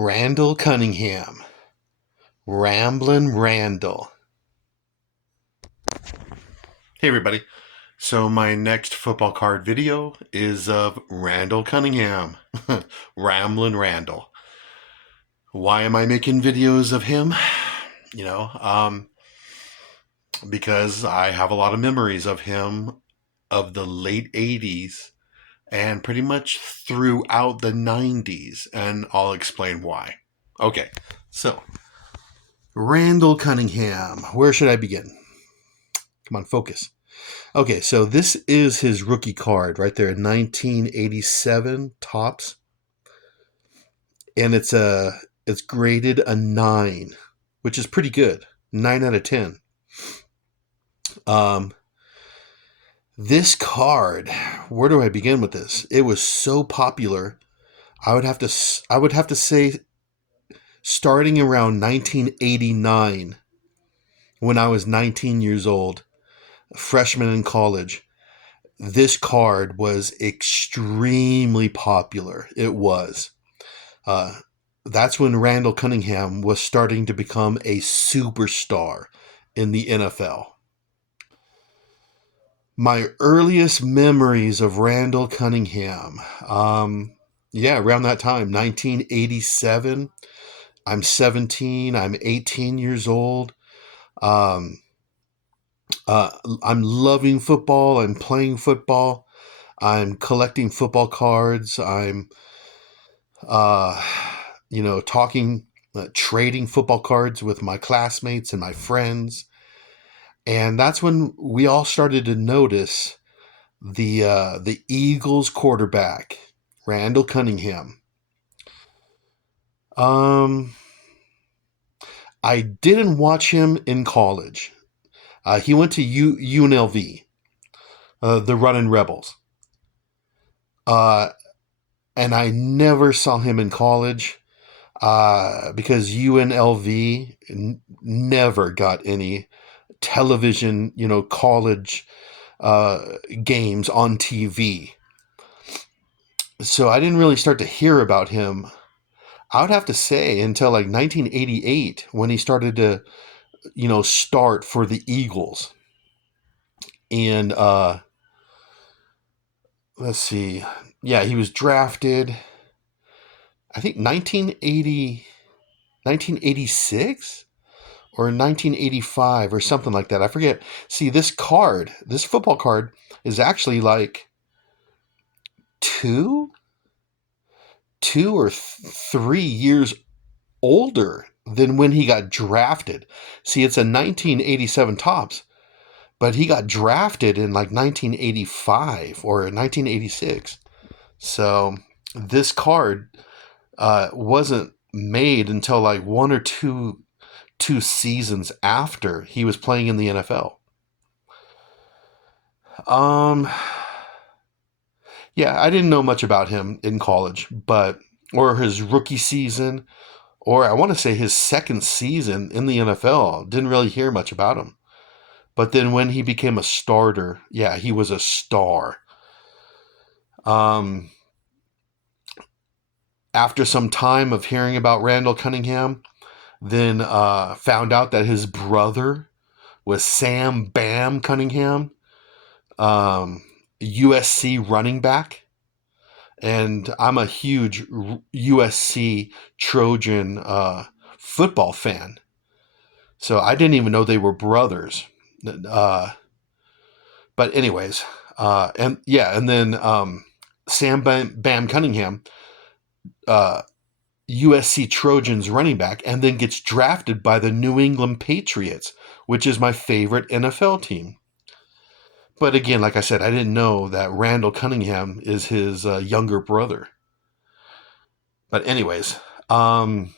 Randall Cunningham. Ramblin' Randall. Hey everybody. So my next football card video is of Randall Cunningham. Ramblin' Randall. Why am I making videos of him? You know, because I have a lot of memories of him of the late 80s and pretty much throughout the 90s, and I'll explain why. Okay, so Randall Cunningham. Where should I begin? Come on, focus. Okay, so this is his rookie card right there, 1987 tops, and it's graded a 9, which is pretty good, 9 out of 10. Um, this card, where do I begin with this? It was so popular. I would have to say, starting around 1989, when I was 19 years old, freshman in college. This card was extremely popular. It was. Uh, that's when Randall Cunningham was starting to become a superstar in the NFL. My earliest memories of Randall Cunningham, around that time, 1987. I'm 17. I'm 18 years old. Um, I'm loving football. I'm playing football. I'm collecting football cards. I'm, uh, talking, trading football cards with my classmates and my friends. And that's when we all started to notice the Eagles quarterback, Randall Cunningham. Um, I didn't watch him in college. He went to UNLV, the Running Rebels. And I never saw him in college because UNLV never got any television, college games on TV. So I didn't really start to hear about him, I would have to say, until like 1988 when he started to, start for the Eagles. And let's see. Yeah, he was drafted, I think 1986 or 1985 or something like that. I forget. See, this football card is actually like two, 3 years older than when he got drafted. See, it's a 1987 tops, but he got drafted in like 1985 or 1986. So this card wasn't made until like one or two seasons after he was playing in the NFL. Yeah, I didn't know much about him in college, or his rookie season, or I want to say his second season in the NFL. Didn't really hear much about him. But then when he became a starter, yeah, he was a star. Um, After some time of hearing about Randall Cunningham, then found out that his brother was Sam Bam Cunningham, USC running back. And I'm a huge USC Trojan football fan. So I didn't even know they were brothers. But anyways, and then Sam Bam Cunningham, USC Trojans running back, and then gets drafted by the New England Patriots, which is my favorite NFL team. But again, like I said, I didn't know that Randall Cunningham is his younger brother. But anyways, what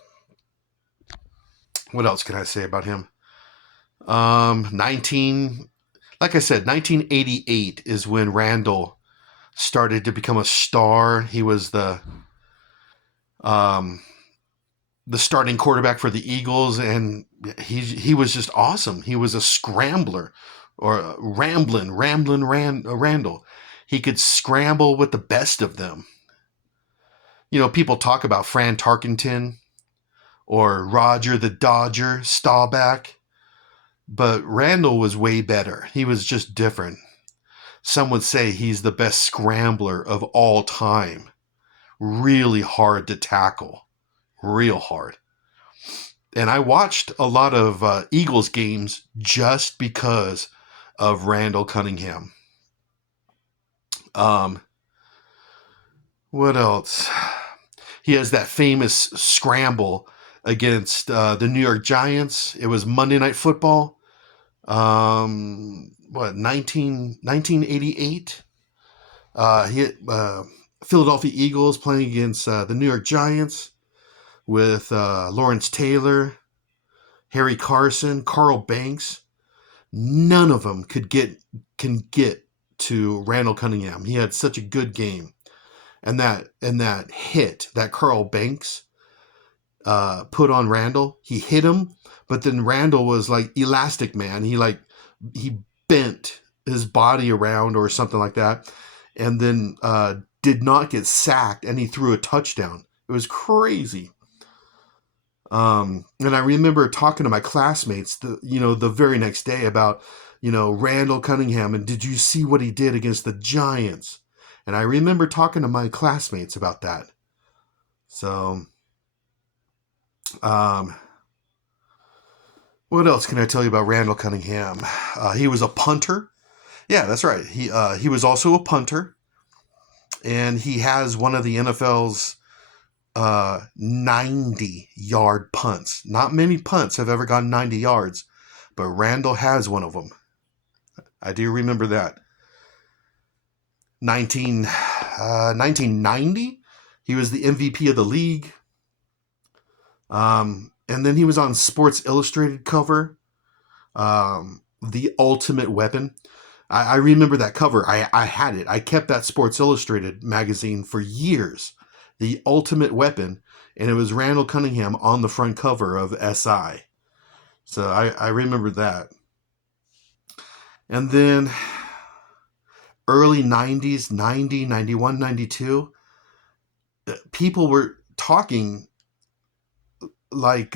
else can I say about him? like I said, 1988 is when Randall started to become a star. He was um, the starting quarterback for the Eagles, and he was just awesome. He was a scrambler, or rambling Randall. He could scramble with the best of them. People talk about Fran Tarkenton. or Roger the Dodger Staubach. But Randall was way better. He was just different. Some would say he's the best scrambler of all time. Really hard to tackle. Real hard. And I watched a lot of Eagles games just because of Randall Cunningham. Um, what else? He has that famous scramble against the New York Giants. It was Monday Night Football. What, 1988? He Philadelphia Eagles playing against the New York Giants with Lawrence Taylor, Harry Carson, Carl Banks. None of them can get to Randall Cunningham. He had such a good game, and that hit that Carl Banks put on Randall, he hit him, but then Randall was like Elastic Man. He bent his body around or something like that, and then did not get sacked, and he threw a touchdown. It was crazy. And I remember talking to my classmates, the very next day about, Randall Cunningham, and did you see what he did against the Giants? And I remember talking to my classmates about that. So, um, what else can I tell you about Randall Cunningham? He was a punter. Yeah, that's right. He was also a punter, and he has one of the NFL's 90-yard punts. Not many punts have ever gone 90 yards, but Randall has one of them. I do remember that. 1990, he was the MVP of the league. And then he was on Sports Illustrated cover, The Ultimate Weapon. I remember that cover. I had it. I kept that Sports Illustrated magazine for years. The Ultimate Weapon, and it was Randall Cunningham on the front cover of SI. So I remember that. And then early 90s, 90, 91, 92, people were talking like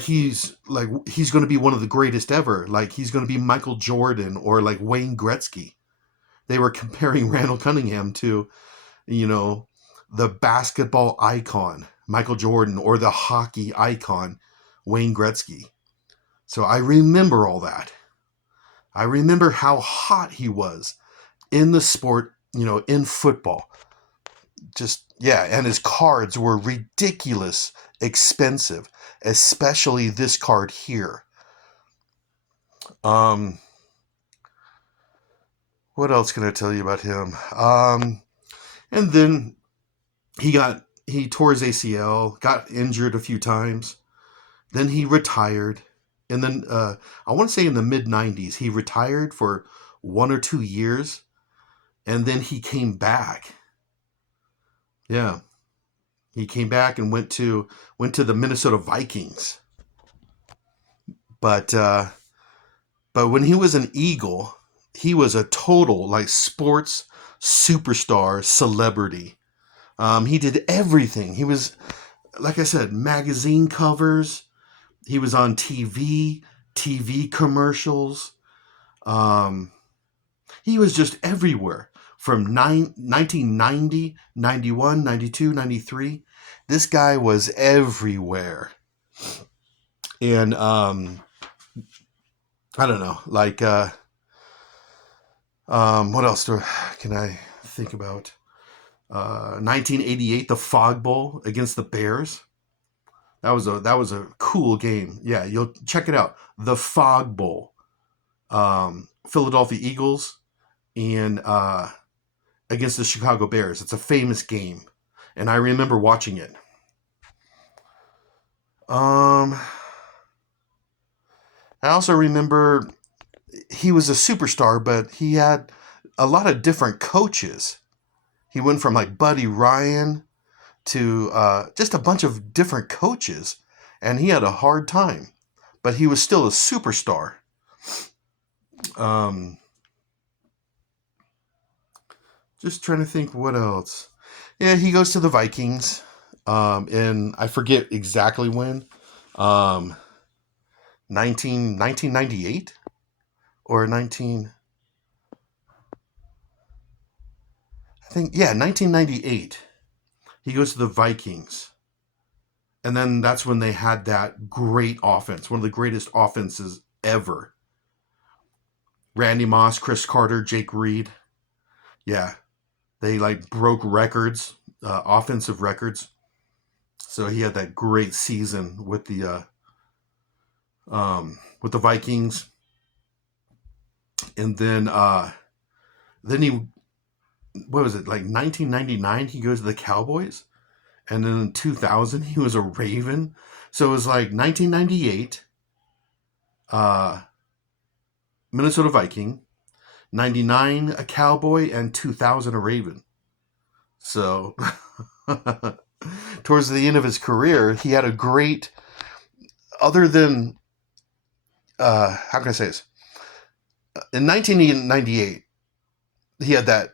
he's going to be one of the greatest ever. Like he's going to be Michael Jordan or like Wayne Gretzky. They were comparing Randall Cunningham to, the basketball icon, Michael Jordan, or the hockey icon, Wayne Gretzky. So I remember all that. I remember how hot he was in the sport, in football. Just, yeah, and his cards were ridiculous expensive, especially this card here. What else can I tell you about him? And then he tore his ACL, got injured a few times. Then he retired. And then I want to say in the mid 90s, he retired for 1 or 2 years. And then he came back. Yeah. He came back and went to the Minnesota Vikings. But when he was an Eagle, he was a total like sports superstar celebrity. He did everything. He was, like I said, magazine covers. He was on TV commercials. He was just everywhere from 1990, 91, 92, 93. This guy was everywhere. And I don't know, like what else can I think about? 1988, the Fog Bowl against the Bears. That was a cool game. Yeah, you'll check it out. The Fog Bowl. Philadelphia Eagles and against the Chicago Bears. It's a famous game, and I remember watching it. I also remember he was a superstar, but he had a lot of different coaches. He went from like Buddy Ryan to just a bunch of different coaches, and he had a hard time, but he was still a superstar. Just trying to think what else. Yeah, he goes to the Vikings. in, I forget exactly when, um, 1998 or 19, I think, yeah, 1998. He goes to the Vikings. And then that's when they had that great offense, one of the greatest offenses ever. Randy Moss, Chris Carter, Jake Reed. Yeah, they like broke records, offensive records. So he had that great season with the Vikings, and then he, what was it, like 1999? He goes to the Cowboys, and then in 2000 he was a Raven. So it was like 1998, uh, Minnesota Viking, 99 a Cowboy, and 2000 a Raven. So towards the end of his career, he had a great, other than how can I say this? In 1998, he had that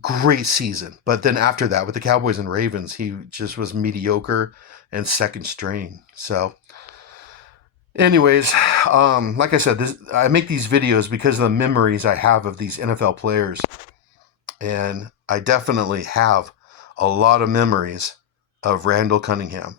great season, but then after that, with the Cowboys and Ravens, he just was mediocre and second string. So, anyways, like I said, I make these videos because of the memories I have of these NFL players, and I definitely have a lot of memories of Randall Cunningham.